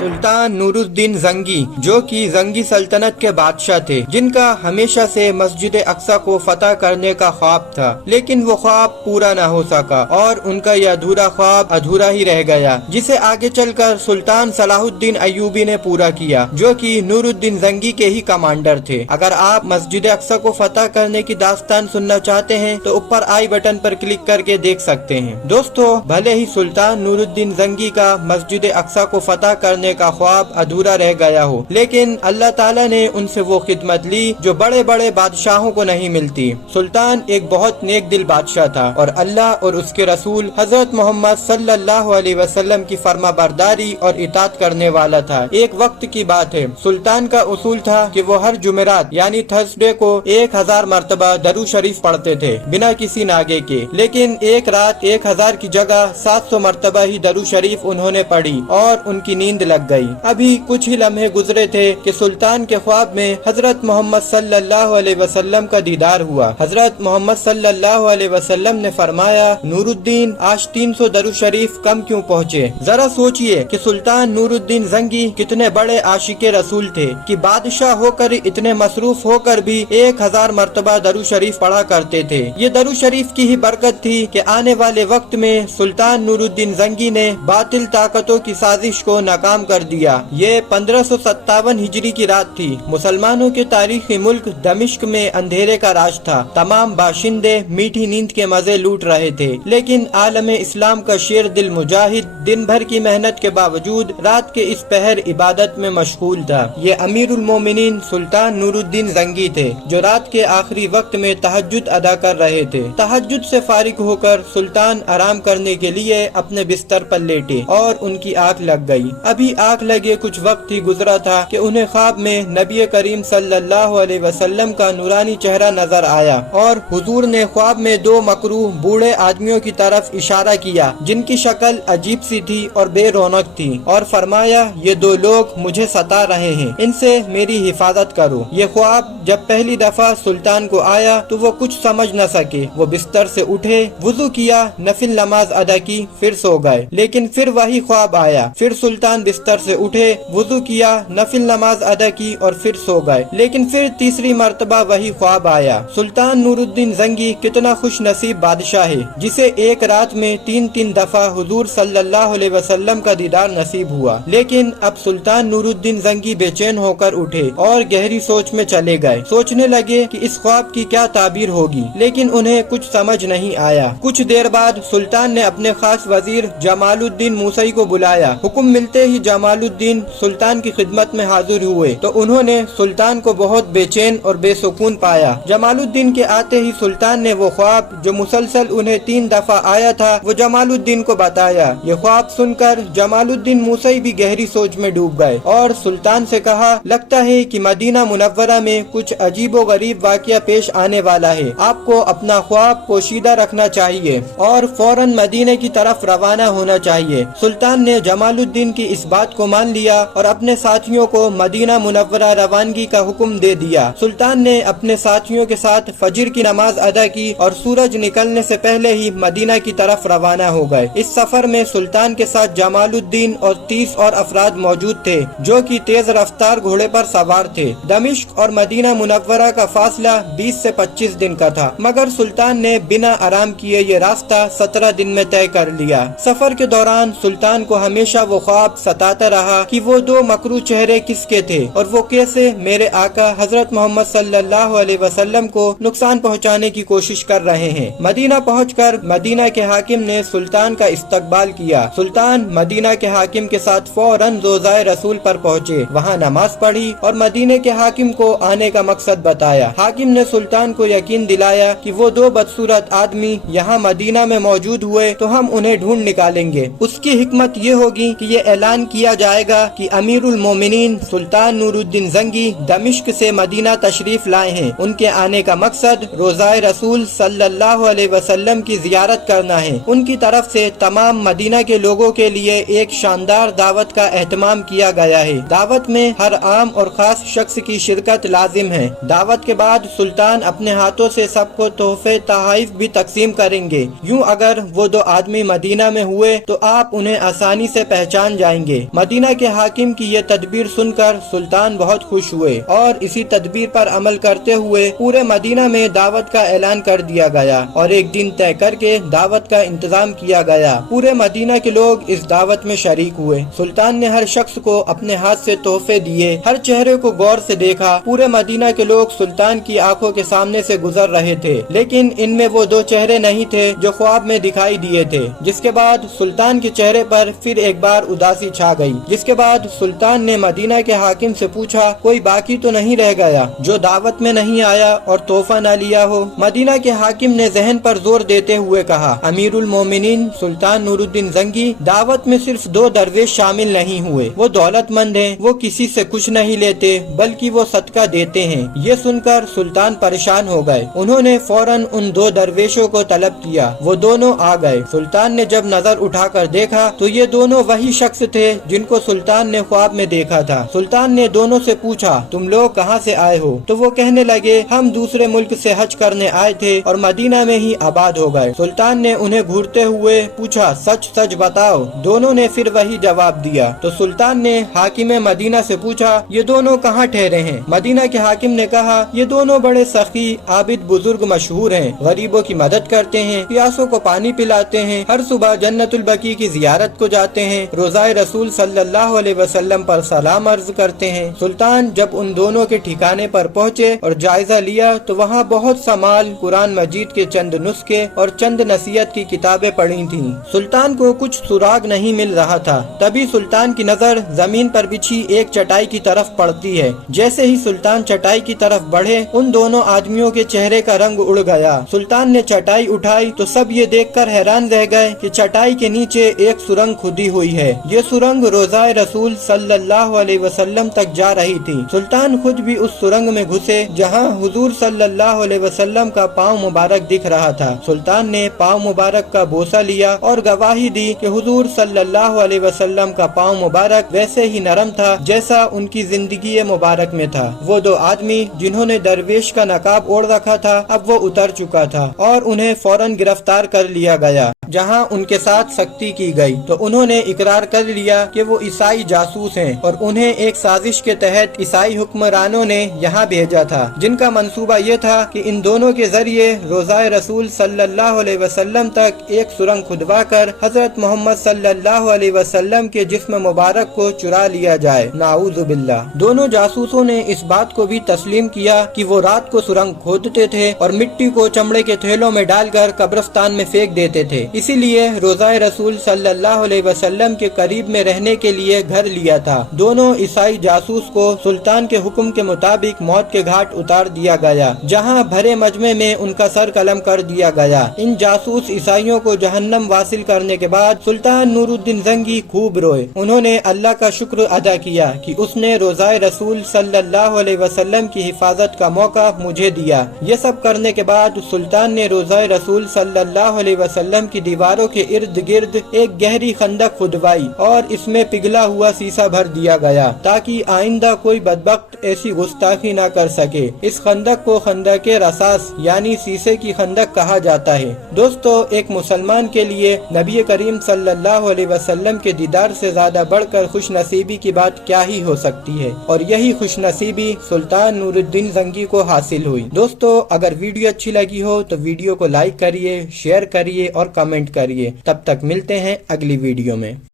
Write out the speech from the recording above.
सुल्तान नूरुद्दीन जंगी, जो कि जंगी सल्तनत के बादशाह थे, जिनका हमेशा से मस्जिद अक्सा को फतह करने का ख्वाब था, लेकिन वो ख्वाब पूरा न हो सका और उनका यह अधूरा ख्वाब अधूरा ही रह गया, जिसे आगे चलकर सुल्तान सलाहुद्दीन अय्यूबी ने पूरा किया, जो कि नूरुद्दीन जंगी के ही कमांडर थे। अगर आप मस्जिद अक्सा को फतह करने की दास्तान सुनना चाहते हैं तो ऊपर आई बटन पर क्लिक करके देख सकते हैं। दोस्तों, भले ही सुल्तान नूरुद्दीन जंगी का मस्जिद अक्सा को फतह करने का ख्वाब अधूरा रह गया हो, लेकिन अल्लाह ताला ने उनसे वो खिदमत ली जो बड़े बड़े बादशाहों को नहीं मिलती। सुल्तान एक बहुत नेक दिल बादशाह था और अल्लाह और उसके रसूल हजरत मोहम्मद सल्लल्लाहु अलैहि वसल्लम की फरमाबरदारी और इताअत करने वाला था। एक वक्त की बात है, सुल्तान का उसूल था कि वो हर जुमेरात यानी थर्सडे को 1000 मरतबा दरूद शरीफ पढ़ते थे बिना किसी नागे के, लेकिन एक रात 1000 की जगह 700 मरतबा ही दरूद शरीफ उन्होंने पढ़ी और उनकी नींद लग गई। अभी कुछ ही लम्हे गुजरे थे कि सुल्तान के ख्वाब में हजरत मोहम्मद सल्लल्लाहु अलैहि वसल्लम का दीदार हुआ। हजरत मोहम्मद सल्लल्लाहु अलैहि वसल्लम ने फरमाया, नूरुद्दीन, आज 300 दरूद शरीफ कम क्यों पहुँचे? जरा सोचिए कि सुल्तान नूरुद्दीन जंगी कितने बड़े आशिके रसूल थे कि बादशाह होकर इतने मसरूफ होकर भी 1000 मरतबा दरूद शरीफ पढ़ा करते थे। ये दरूद शरीफ की ही बरकत थी कि आने वाले वक्त में सुल्तान नूरुद्दीन जंगी ने बातिल ताकतों की साजिश को नाकाम कर दिया। ये 1557 हिजरी की रात थी। मुसलमानों के तारीखी मुल्क दमिश्क में अंधेरे का राज था। तमाम बाशिंदे मीठी नींद के मजे लूट रहे थे, लेकिन आलम इस्लाम का शेर दिल मुजाहिद दिन भर की मेहनत के बावजूद रात के इस पहर इबादत में मशगूल था। ये अमीरुल मोमिनीन सुल्तान नूरुद्दीन जंगी थे, जो रात के आखिरी वक्त में तहज्जुद अदा कर रहे थे। तहज्जुद से फारिग होकर सुल्तान आराम करने के लिए अपने बिस्तर पर लेटे और उनकी आंख लग गई। अभी आंख लगे कुछ वक्त ही गुजरा था कि उन्हें ख्वाब में नबी करीम सल्लल्लाहु अलैहि वसल्लम का नूरानी चेहरा नजर आया और हुजूर ने ख्वाब में 2 मकरूह बूढ़े आदमियों की तरफ इशारा किया, जिनकी शक्ल अजीब सी थी और बेरौनक थी, और फरमाया, ये 2 लोग मुझे सता रहे हैं, इनसे मेरी हिफाजत करो। ये ख्वाब जब पहली दफा सुल्तान को आया तो वो कुछ समझ न सके। वो बिस्तर से उठे, वुजू किया, नफिल नमाज अदा की, फिर सो गए। लेकिन फिर वही ख्वाब आया। फिर सुल्तान बिस्तर से उठे, वुजू किया, नफिल नमाज अदा की और फिर सो गए। लेकिन फिर तीसरी मर्तबा वही ख्वाब आया। सुल्तान नूरुद्दीन जंगी कितना खुश नसीब बादशाह है, जिसे एक रात में 3 दफा हुजूर सल्लल्लाहु अलैहि वसल्लम का दीदार नसीब हुआ। लेकिन अब सुल्तान नूरुद्दीन जंगी बेचैन होकर उठे और गहरी सोच में चले गए। सोचने लगे कि इस ख्वाब की क्या ताबीर होगी, लेकिन उन्हें कुछ समझ नहीं आया। कुछ देर बाद सुल्तान ने अपने खास वजीर जमालुद्दीन मूसई को बुलाया। हुक्म मिलते ही जमालुद्दीन सुल्तान की खिदमत में हाजिर हुए तो उन्होंने सुल्तान को बहुत बेचैन और बेसुकून पाया। जमालुद्दीन के आते ही सुल्तान ने वो ख्वाब जो मुसलसल उन्हें 3 दफा आया था वो जमालुद्दीन को बताया। ये ख्वाब सुनकर जमालुद्दीन मूसई भी गहरी सोच में डूब गए और सुल्तान से कहा, लगता है कि मदीना मुनव्वरा में कुछ अजीबो गरीब वाकया पेश आने वाला है। आपको अपना ख्वाब पोशीदा रखना चाहिए और फौरन मदीने की तरफ रवाना होना चाहिए। सुल्तान ने जमालुद्दीन की इस बात को मान लिया और अपने साथियों को मदीना मुनव्वरा रवानगी का हुक्म दे दिया। सुल्तान ने अपने साथियों के साथ फजर की नमाज अदा की और सूरज निकलने से पहले ही मदीना की तरफ रवाना हो गए। इस सफर में सुल्तान के साथ जमालुद्दीन और 30 और अफराद मौजूद थे, जो कि तेज रफ्तार घोड़े पर सवार थे। दमिश्क और मदीना मुनव्वरा का फासला 20 से 25 दिन का था, मगर सुल्तान ने बिना आराम किए ये रास्ता 17 दिन में तय कर लिया। सफर के दौरान सुल्तान को हमेशा वो ख्वाब सताता रहा कि वो 2 मकरू चेहरे किसके थे और वो कैसे मेरे आका हजरत मोहम्मद सल्लल्लाहु अलैहि वसल्लम को नुकसान पहुंचाने की कोशिश कर रहे हैं। मदीना पहुंचकर मदीना के हाकिम ने सुल्तान का इस्तकबाल किया। सुल्तान मदीना के हाकिम के साथ फौरन रोज़ाए रसूल पर पहुंचे, वहां नमाज पढ़ी और मदीने के हाकिम को आने का मकसद बताया। हाकिम ने सुल्तान को यकीन दिलाया कि वो 2 बदसूरत आदमी यहाँ मदीना में मौजूद हुए तो हम उन्हें ढूंढ निकालेंगे। उसकी हिकमत ये होगी कि ये ऐलान किया जाएगा कि अमीरुल मोमिनीन सुल्तान नूरुद्दीन जंगी दमिश्क से मदीना तशरीफ लाए हैं। उनके आने का मकसद रोज़ाए रसूल सल्लल्लाहु अलैहि वसल्लम की जियारत करना है। उनकी तरफ से तमाम मदीना के लोगों के लिए एक शानदार दावत का एहतमाम किया गया है। दावत में हर आम और खास शख्स की शिरकत लाजिम है। दावत के बाद सुल्तान अपने हाथों से सबको तोहफे तहाइफ भी तकसीम करेंगे। यूं अगर वो 2 आदमी मदीना में हुए तो आप उन्हें आसानी से पहचान जाएंगे। मदीना के हाकिम की ये तदबीर सुनकर सुल्तान बहुत खुश हुए और इसी तदबीर पर अमल करते हुए पूरे मदीना में दावत का ऐलान कर दिया गया और एक दिन तय करके दावत का इंतजाम किया गया। पूरे मदीना के लोग इस दावत में शरीक हुए। सुल्तान ने हर शख्स को अपने हाथ से तोहफे दिए, हर चेहरे को गौर से देखा। पूरे मदीना के लोग सुल्तान की आंखों के सामने से गुजर रहे थे, लेकिन इनमें वो दो चेहरे नहीं थे जो ख्वाब में दिखाई दिए थे। जिसके बाद सुल्तान के चेहरे पर फिर एक बार उदासी छा गई। जिसके बाद सुल्तान ने मदीना के हाकिम से पूछा, कोई बाकी तो नहीं रह गया जो दावत में नहीं आया और तोहफा न लिया हो? मदीना के हाकिम ने जहन पर जोर देते हुए कहा, अमीरुल मोमिनीन सुल्तान नूरुद्दीन जंगी, दावत में सिर्फ दो दरवेश शामिल नहीं हुए। वो दौलतमंद हैं, वो किसी से कुछ नहीं लेते बल्कि वो सदका देते हैं। ये सुनकर सुल्तान परेशान हो गए। उन्होंने फौरन उन दो दरवेशों को तलब किया। वो दोनों आ गए। सुल्तान ने जब नजर उठाकर देखा तो ये दोनों वही शख्स थे जिनको सुल्तान ने ख्वाब में देखा था। सुल्तान ने दोनों से पूछा, तुम लोग कहाँ से आए हो? तो वो कहने लगे, हम दूसरे मुल्क से हज करने आए थे और मदीना में ही आबाद हो गए। सुल्तान ने उन्हें घूरते हुए पूछा, सच सच बताओ। दोनों ने फिर वही जवाब दिया। तो सुल्तान ने हाकिम मदीना से पूछा, ये दोनों कहाँ ठहरे हैं? मदीना के हाकिम ने कहा, ये दोनों बड़े सखी आबिद बुजुर्ग मशहूर हैं, गरीबों की मदद करते हैं, प्यासों को पानी पिलाते हैं, हर सुबह जन्नतुल बकी की जियारत को जाते हैं, रोज़ाए रसूल सल्लल्लाहु अलैहि वसल्लम पर सलाम अर्ज करते हैं। सुल्तान जब उन दोनों के ठिकाने पर पहुँचे और जायजा लिया तो वहाँ बहुत सा माल, कुरान मजीद के चंद नुस्खे और चंद नसीहत की किताबें पड़ी थीं। सुल्तान को कुछ सुराग नहीं मिल रहा था। तभी सुल्तान की नजर जमीन पर बिछी एक चटाई की तरफ पड़ती है। जैसे ही सुल्तान चटाई की तरफ बढ़े, उन दोनों आदमियों के चेहरे का रंग उड़ गया। सुल्तान ने चटाई उठाई तो सब ये देखकर हैरान रह गए कि चटाई के नीचे एक सुरंग खुदी हुई है। ये सुरंग रोज़ाए रसूल सल्लल्लाहु अलैहि वसल्लम तक जा रही थी। सुल्तान खुद भी उस सुरंग में घुसे जहाँ हुजूर सल्लल्लाहु अलैहि वसल्लम का पाँव मुबारक दिख रहा था। सुल्तान ने पाँव मुबारक का बोसा लिया और गवाही दी कि हुजूर सल्लल्लाहु अलैहि वसल्लम का पाँव मुबारक वैसे ही नरम था जैसा उनकी जिंदगी मुबारक में था। वो दो आदमी जिन्होंने दरवेश का नकाब ओढ़ रखा था, अब वो उतर चुका था और उन्हें फौरन गिरफ्तार कर लिया गया। जहां उनके साथ सख्ती की गई तो उन्होंने इकरार कर लिया कि वो ईसाई जासूस हैं और उन्हें एक साजिश के तहत ईसाई हुक्मरानों ने यहाँ भेजा था, जिनका मंसूबा ये था कि इन दोनों के जरिए रोज़ाए रसूल सल्लल्लाहु अलैहि वसल्लम तक एक सुरंग खुदवा कर हजरत मोहम्मद सल्लल्लाहु अलैहि वसल्लम के जिस्म मुबारक को चुरा लिया जाए। नाऊज़ु बिल्लाह। दोनों जासूसों ने इस बात को भी तस्लीम किया कि वो रात को सुरंग खोदते थे और मिट्टी को चमड़े के थैलों में डालकर कब्रिस्तान में फेंक देते थे। इसीलिए रोज़ाए रसूल सल्लल्लाहु अलैहि वसल्लम के करीब में रहने के लिए घर लिया था। दोनों ईसाई जासूस को सुल्तान के हुक्म के मुताबिक मौत के घाट उतार दिया गया, जहां भरे मजमे में उनका सर कलम कर दिया गया। इन जासूस ईसाइयों को जहन्नम वासिल करने के बाद सुल्तान नूरुद्दीन जंगी खूब रोए। उन्होंने अल्लाह का शुक्र अदा किया कि उसने रोज़ाए रसूल सल्लल्लाहु अलैहि वसल्लम की हिफाजत का मौका मुझे दिया। ये सब करने के बाद सुल्तान ने रोज़ाए रसूल सल्लल्लाहु अलैहि वसल्लम की दीवारों के इर्द गिर्द एक गहरी खंदक खुदवाई और इसमें पिघला हुआ शीशा भर दिया गया ताकि आइंदा कोई बदबख्त ऐसी गुस्ताखी न कर सके। इस खंदक को खंदक रसास यानी शीशे की खंदक कहा जाता है। दोस्तों, एक मुसलमान के लिए नबी करीम सल्लल्लाहु अलैहि वसल्लम के दीदार से ज्यादा बढ़कर खुश नसीबी की बात क्या ही हो सकती है, और यही खुश नसीबी सुल्तान नूरुद्दीन जंगी को हासिल हुई। दोस्तों, अगर वीडियो अच्छी लगी हो तो वीडियो को लाइक करिए, शेयर करिए और कमेंट करिए। तब तक मिलते हैं अगली वीडियो में।